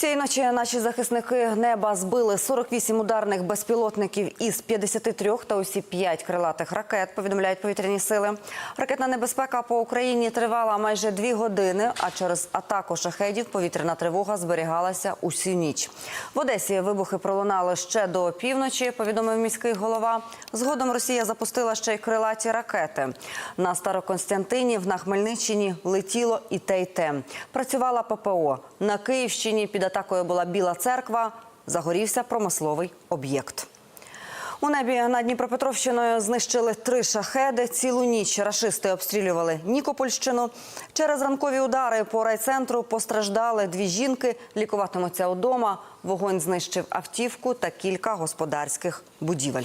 Цієї ночі наші захисники неба збили 48 ударних безпілотників із 53 та усі 5 крилатих ракет, повідомляють повітряні сили. Ракетна небезпека по Україні тривала майже дві години, а через атаку шахедів повітряна тривога зберігалася усю ніч. В Одесі вибухи пролунали ще до півночі, повідомив міський голова. Згодом Росія запустила ще й крилаті ракети. На Староконстянтинів на Хмельниччині летіло і те, й те. Працювала ППО. На Київщині під атакою була Біла церква. Загорівся промисловий об'єкт. У небі над Дніпропетровщиною знищили три шахеди. Цілу ніч рашисти обстрілювали Нікопольщину. Через ранкові удари по райцентру постраждали дві жінки. Лікуватимуться удома. Вогонь знищив автівку та кілька господарських будівель.